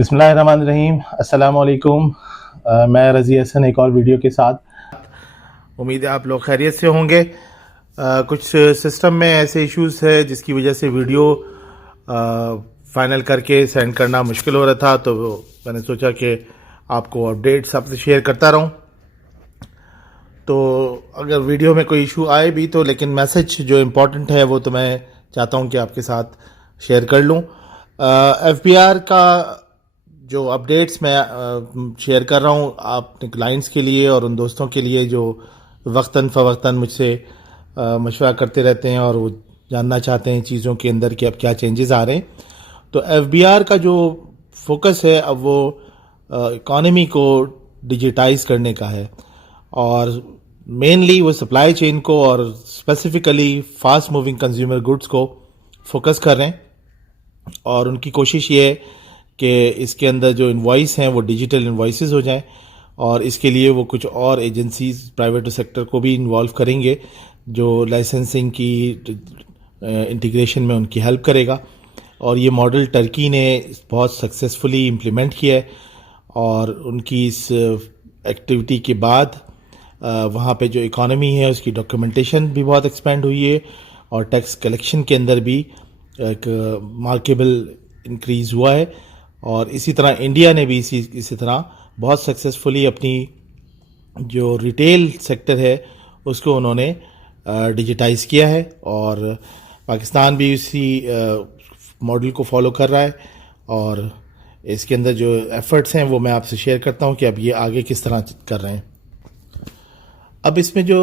بسم اللہ الرحمن الرحیم. السلام علیکم. میں رضی حسن ایک اور ویڈیو کے ساتھ. امید ہے آپ لوگ خیریت سے ہوں گے. کچھ سسٹم میں ایسے ایشوز ہے جس کی وجہ سے ویڈیو فائنل کر کے سینڈ کرنا مشکل ہو رہا تھا، تو میں نے سوچا کہ آپ کو اپڈیٹس آپ سے شیئر کرتا رہوں. تو اگر ویڈیو میں کوئی ایشو آئے بھی تو لیکن میسج جو امپورٹنٹ ہے وہ تو میں چاہتا ہوں کہ آپ کے ساتھ شیئر کر لوں. ایف بی آر کا جو اپڈیٹس میں شیئر کر رہا ہوں آپ کلائنٹس کے لیے اور ان دوستوں کے لیے جو وقتاً فوقتاً مجھ سے مشورہ کرتے رہتے ہیں اور وہ جاننا چاہتے ہیں چیزوں کے اندر کہ اب کیا چینجز آ رہے ہیں. تو ایف بی آر کا جو فوکس ہے اب وہ اکانومی کو ڈیجیٹائز کرنے کا ہے، اور مینلی وہ سپلائی چین کو اور specifically fast moving consumer goods کو فوکس کر رہے ہیں. اور ان کی کوشش یہ ہے کہ اس کے اندر جو انوائس ہیں وہ ڈیجیٹل انوائسز ہو جائیں، اور اس کے لیے وہ کچھ اور ایجنسیز پرائیویٹ سیکٹر کو بھی انوالو کریں گے جو لائسنسنگ کی انٹیگریشن میں ان کی ہیلپ کرے گا. اور یہ ماڈل ٹرکی نے بہت سکسیزفلی امپلیمنٹ کیا ہے، اور ان کی اس ایکٹیویٹی کے بعد وہاں پہ جو اکانومی ہے اس کی ڈاکیومنٹیشن بھی بہت ایکسپینڈ ہوئی ہے، اور ٹیکس کلیکشن کے اندر بھی ایک مارکیبل انکریز ہوا ہے. اور اسی طرح انڈیا نے بھی اسی طرح بہت سکسیزفلی اپنی جو ریٹیل سیکٹر ہے اس کو انہوں نے ڈیجیٹائز کیا ہے، اور پاکستان بھی اسی ماڈل کو فالو کر رہا ہے. اور اس کے اندر جو ایفرٹس ہیں وہ میں آپ سے شیئر کرتا ہوں کہ اب یہ آگے کس طرح کر رہے ہیں. اب اس میں جو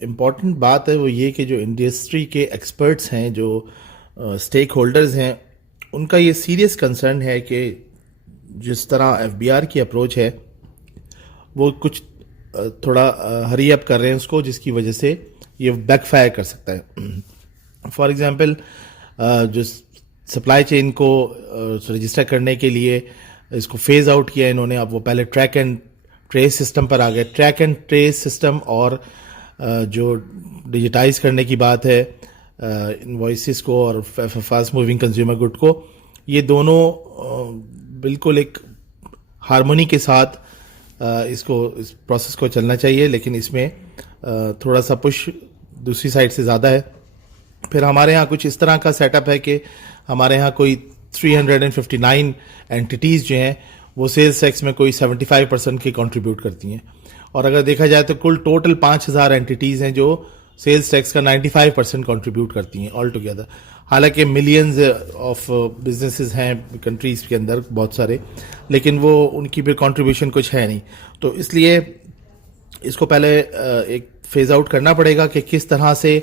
امپورٹنٹ بات ہے وہ یہ کہ جو انڈسٹری کے ایکسپرٹس ہیں، جو اسٹیک ہولڈرز ہیں، ان کا یہ سیریس کنسرن ہے کہ جس طرح ایف بی آر کی اپروچ ہے وہ کچھ تھوڑا ہری اپ کر رہے ہیں اس کو، جس کی وجہ سے یہ بیک فائر کر سکتا ہے. فار ایگزامپل جو سپلائی چین کو رجسٹر کرنے کے لیے اس کو فیز آؤٹ کیا انہوں نے. اب وہ پہلے ٹریک اینڈ ٹریس سسٹم پر آ گئے. ٹریک اینڈ ٹریس سسٹم اور جو ڈیجیٹائز کرنے کی بات ہے انوائسز کو اور فاسٹ موونگ کنزیومر گڈ کو، یہ دونوں بالکل ایک ہارمونی کے ساتھ اس پروسیس کو چلنا چاہیے، لیکن اس میں تھوڑا سا پش دوسری سائڈ سے زیادہ ہے. پھر ہمارے ہاں کچھ اس طرح کا سیٹ اپ ہے کہ ہمارے ہاں کوئی 359 اینٹیٹیز جو ہیں وہ سیلز ٹیکس میں کوئی 75% کی کنٹریبیوٹ کرتی ہیں. اور اگر دیکھا جائے تو کل ٹوٹل 5000 اینٹیٹیز ہیں جو سیلز ٹیکس کا 95% کنٹریبیوٹ کرتی ہیں آل ٹوگیدر. حالانکہ ملینز آف بزنسز ہیں کنٹریز کے اندر بہت سارے، لیکن وہ ان کی بھی کنٹریبیوشن کچھ ہے نہیں. تو اس لیے اس کو پہلے ایک فیز آؤٹ کرنا پڑے گا کہ کس طرح سے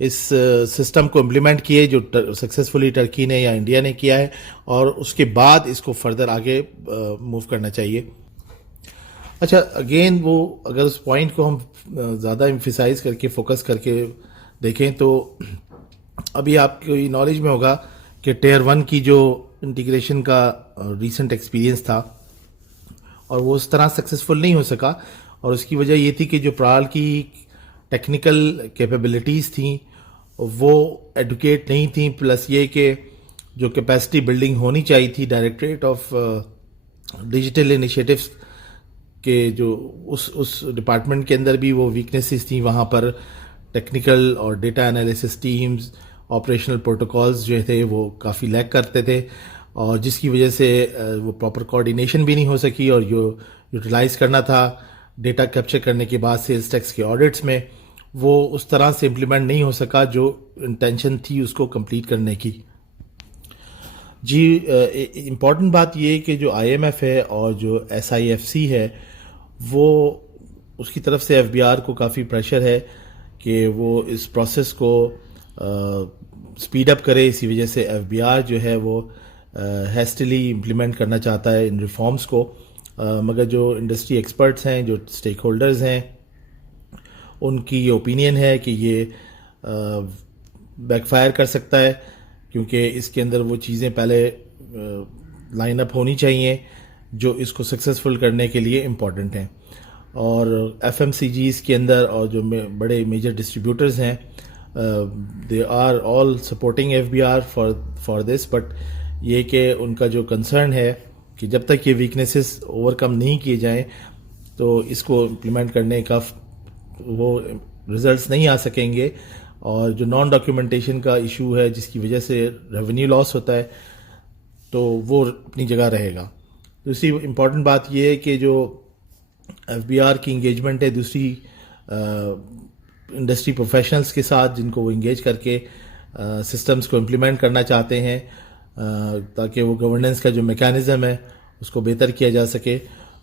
اس سسٹم کو امپلیمنٹ کیے جو سکسیزفلی ٹرکی نے یا انڈیا نے کیا ہے، اور اس کے بعد اس کو فردر آگے موو کرنا چاہیے. اچھا، اگین وہ اگر اس پوائنٹ کو ہم زیادہ ایمفیسائز کر کے فوکس کر کے دیکھیں تو ابھی آپ کی نالج میں ہوگا کہ ٹیئر 1 کی جو انٹیگریشن کا ریسنٹ ایکسپیرینس تھا اور وہ اس طرح سکسیزفل نہیں ہو سکا، اور اس کی وجہ یہ تھی کہ جو پرال کی ٹیکنیکل کیپیبلٹیز تھیں وہ ایڈوکیٹ نہیں تھیں، پلس یہ کہ جو کیپیسٹی بلڈنگ ہونی چاہیے تھی ڈائریکٹریٹ آف ڈیجیٹل انیشیٹوز کہ جو اس ڈپارٹمنٹ کے اندر بھی وہ ویکنیسز تھیں. وہاں پر ٹیکنیکل اور data analysis teams, operational protocols جو تھے وہ کافی لیک کرتے تھے، اور جس کی وجہ سے وہ پراپر کوآرڈینیشن بھی نہیں ہو سکی، اور جو یوٹیلائز کرنا تھا ڈیٹا کیپچر کرنے کے بعد سیلز ٹیکس کے آڈٹس میں وہ اس طرح سے امپلیمنٹ نہیں ہو سکا جو انٹینشن تھی اس کو کمپلیٹ کرنے کی. جی، امپورٹنٹ بات یہ کہ جو آئی ایم ایف ہے اور جو ایس آئی ایف سی ہے وہ اس کی طرف سے ایف بی آر کو کافی پریشر ہے کہ وہ اس پروسیس کو سپیڈ اپ کرے. اسی وجہ سے ایف بی آر جو ہے وہ ہیسٹیلی امپلیمنٹ کرنا چاہتا ہے ان ریفارمز کو، مگر جو انڈسٹری ایکسپرٹس ہیں، جو اسٹیک ہولڈرز ہیں، ان کی یہ اوپینین ہے کہ یہ بیک فائر کر سکتا ہے، کیونکہ اس کے اندر وہ چیزیں پہلے لائن اپ ہونی چاہیے جو اس کو سکسیزفل کرنے کے لیے امپورٹنٹ ہیں. اور ایف ایم سی جیز کے اندر اور جو بڑے میجر ڈسٹریبیوٹرز ہیں they are all supporting F B R for this, but یہ کہ ان کا جو کنسرن ہے کہ جب تک یہ ویکنیسز اوور کم نہیں کیے جائیں تو اس کو امپلیمنٹ کرنے کا وہ ریزلٹس نہیں آ سکیں گے. اور جو نان ڈاکیومنٹیشن کا ایشو ہے جس کی وجہ سے ریونیو لاس ہوتا ہے تو وہ اپنی جگہ رہے گا. دوسری امپورٹنٹ بات یہ ہے کہ جو ایف بی آر کی انگیجمنٹ ہے دوسری انڈسٹری پروفیشنلز کے ساتھ جن کو وہ انگیج کر کے سسٹمز کو امپلیمنٹ کرنا چاہتے ہیں تاکہ وہ گورننس کا جو میکانزم ہے اس کو بہتر کیا جا سکے,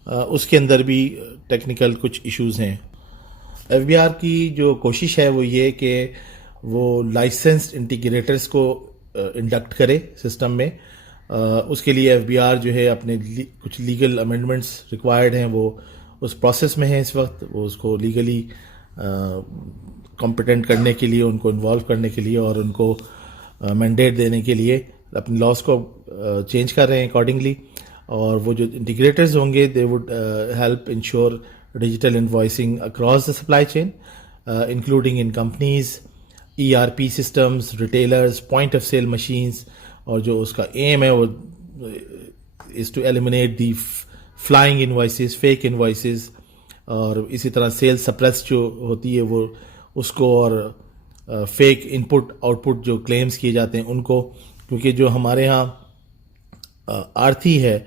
اس کے اندر بھی ٹیکنیکل کچھ ایشوز ہیں. ایف بی آر کی جو کوشش ہے وہ یہ کہ وہ لائسنسڈ انٹیگریٹرز کو انڈکٹ کرے سسٹم میں. اس کے لیے ایف بی آر جو ہے اپنے کچھ لیگل امینڈمنٹس ریکوائرڈ ہیں وہ اس پروسیس میں ہیں اس وقت. وہ اس کو لیگلی کمپیٹنٹ کرنے کے لیے, ان کو انوالو کرنے کے لیے اور ان کو مینڈیٹ دینے کے لیے اپنے لاس کو چینج کر رہے ہیں اکارڈنگلی. اور وہ جو انٹیگریٹرز ہوں گے they would help ensure digital invoicing across the supply chain including in companies, E R P systems, retailers, point of sale machines. اور جو اس کا ایم ہے وہ is to eliminate the flying invoices, fake invoices, اور اسی طرح cell suppress جو ہوتی ہے وہ اس کو, اور فیک ان پٹ آؤٹ پٹ جو کلیمز کیے جاتے ہیں ان کو. کیونکہ جو ہمارے ہاں آرتھی ہے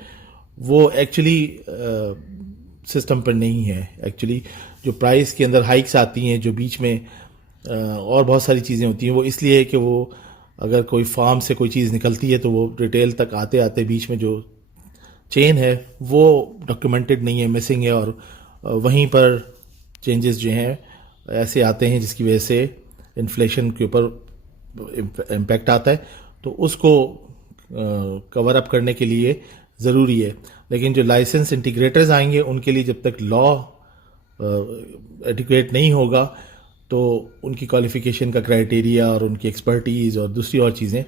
وہ ایکچولی سسٹم پر نہیں ہے. ایکچولی جو پرائس کے اندر ہائکس آتی ہیں جو بیچ میں اور بہت ساری چیزیں ہوتی ہیں وہ اس لیے کہ وہ اگر کوئی فارم سے کوئی چیز نکلتی ہے تو وہ ریٹیل تک آتے آتے بیچ میں جو چین ہے وہ ڈاکیومنٹڈ نہیں ہے, مسنگ ہے, اور وہیں پر چینجز جو ہیں ایسے آتے ہیں جس کی وجہ سے انفلیشن کے اوپر امپیکٹ آتا ہے. تو اس کو کور اپ کرنے کے لیے ضروری ہے. لیکن جو لائسنس انٹیگریٹرز آئیں گے ان کے لیے جب تک لا ایڈیکویٹ نہیں ہوگا تو ان کی کوالیفیکیشن کا کرائٹیریا اور ان کی ایکسپرٹیز اور دوسری اور چیزیں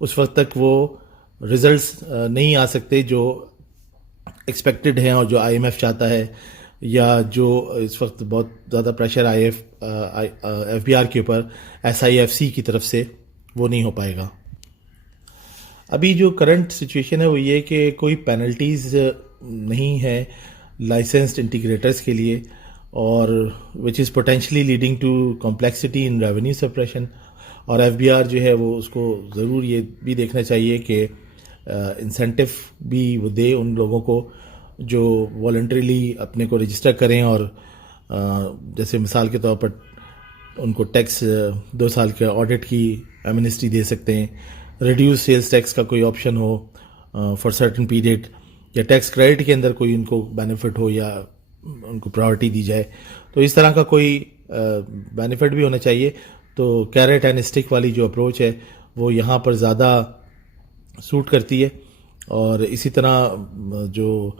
اس وقت تک وہ ریزلٹس نہیں آ سکتے جو ایکسپیکٹڈ ہیں اور جو آئی ایم ایف چاہتا ہے, یا جو اس وقت بہت زیادہ پریشر ایف بی آر کے اوپر ایس آئی ایف سی کی طرف سے وہ نہیں ہو پائے گا. ابھی جو کرنٹ سچویشن ہے وہ یہ کہ کوئی پینلٹیز نہیں ہے لائسنسڈ انٹیگریٹرز کے لیے, اور which is potentially leading to complexity in revenue separation. اور ایف بی آر جو ہے وہ اس کو ضرور یہ بھی دیکھنا چاہیے کہ انسینٹو بھی وہ دے ان لوگوں کو جو والنٹریلی اپنے کو رجسٹر کریں, اور جیسے مثال کے طور پر ان کو ٹیکس 2 سال کے آڈٹ کی ایمنسٹی دے سکتے ہیں, ریڈیوس سیلز ٹیکس کا کوئی option who for certain period, یا ٹیکس کریڈٹ کے اندر کوئی ان کو بینیفٹ ہو یا ان کو پرائورٹی دی جائے. تو اس طرح کا کوئی بینیفٹ بھی ہونا چاہیے. تو کیرٹ اینڈ اسٹک والی جو اپروچ ہے وہ یہاں پر زیادہ سوٹ کرتی ہے. اور اسی طرح جو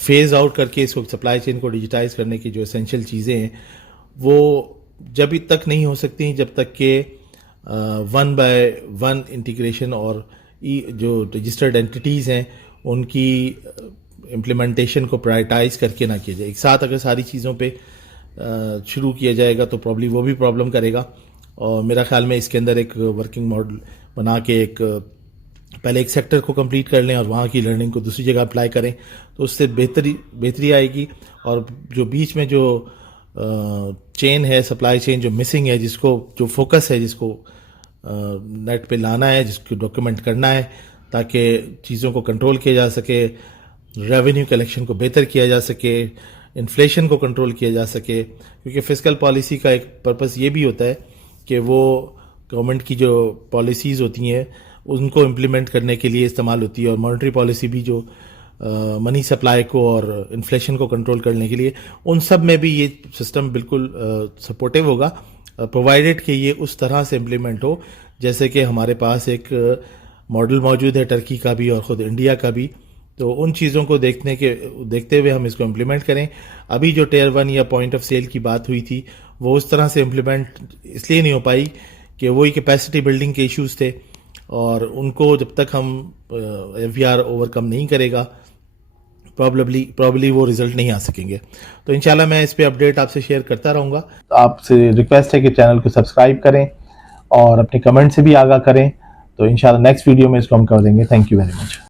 فیز آؤٹ کر کے اس کو سپلائی چین کو ڈیجیٹائز کرنے کی جو اسینشیل چیزیں ہیں وہ جب تک نہیں ہو سکتی جب تک کہ 1/1 انٹیگریشن اور جو رجسٹرڈ اینٹیٹیز ہیں ان کی امپلیمنٹیشن کو پرائرٹائز کر کے نہ کیا جائے. ایک ساتھ اگر ساری چیزوں پہ شروع کیا جائے گا تو پرابلی وہ بھی پرابلم کرے گا. اور میرا خیال میں اس کے اندر ایک ورکنگ ماڈل بنا کے پہلے ایک سیکٹر کو کمپلیٹ کر لیں اور وہاں کی لرننگ کو دوسری جگہ اپلائی کریں تو اس سے بہتری آئے گی. اور جو بیچ میں جو چین ہے, سپلائی چین جو مسنگ ہے, جس کو جو فوکس ہے, جس کو نیٹ پہ لانا ہے, جس کو ڈاکیومنٹ کرنا ہے تاکہ چیزوں کو کنٹرول کیا جا سکے, ریونیو کلیکشن کو بہتر کیا جا سکے, انفلیشن کو کنٹرول کیا جا سکے. کیونکہ فسکل پالیسی کا ایک پرپس یہ بھی ہوتا ہے کہ وہ گورنمنٹ کی جو پالیسیز ہوتی ہیں ان کو امپلیمنٹ کرنے کے لیے استعمال ہوتی ہے, اور مانیٹری پالیسی بھی جو منی سپلائی کو اور انفلیشن کو کنٹرول کرنے کے لیے, ان سب میں بھی یہ سسٹم بالکل سپورٹیو ہوگا پرووائڈیڈ کہ یہ اس طرح سے امپلیمنٹ ہو جیسے کہ ہمارے پاس ایک ماڈل موجود ہے ٹرکی کا بھی اور خود انڈیا کا بھی. تو ان چیزوں کو دیکھتے ہوئے ہم اس کو امپلیمنٹ کریں. ابھی جو ٹیئر 1 یا پوائنٹ آف سیل کی بات ہوئی تھی وہ اس طرح سے امپلیمنٹ اس لیے نہیں ہو پائی کہ وہی کیپیسٹی بلڈنگ کے ایشوز تھے, اور ان کو جب تک ہم ایف بی آر اوور کم نہیں کرے گا پرابلی وہ رزلٹ نہیں آ سکیں گے. تو انشاءاللہ میں اس پہ اپڈیٹ آپ سے شیئر کرتا رہوں گا. آپ سے ریکویسٹ ہے کہ چینل کو سبسکرائب کریں اور اپنے کمنٹ سے بھی آگاہ کریں. تو انشاءاللہ نیکسٹ ویڈیو میں اس کو ہم کر دیں گے. Thank you very much.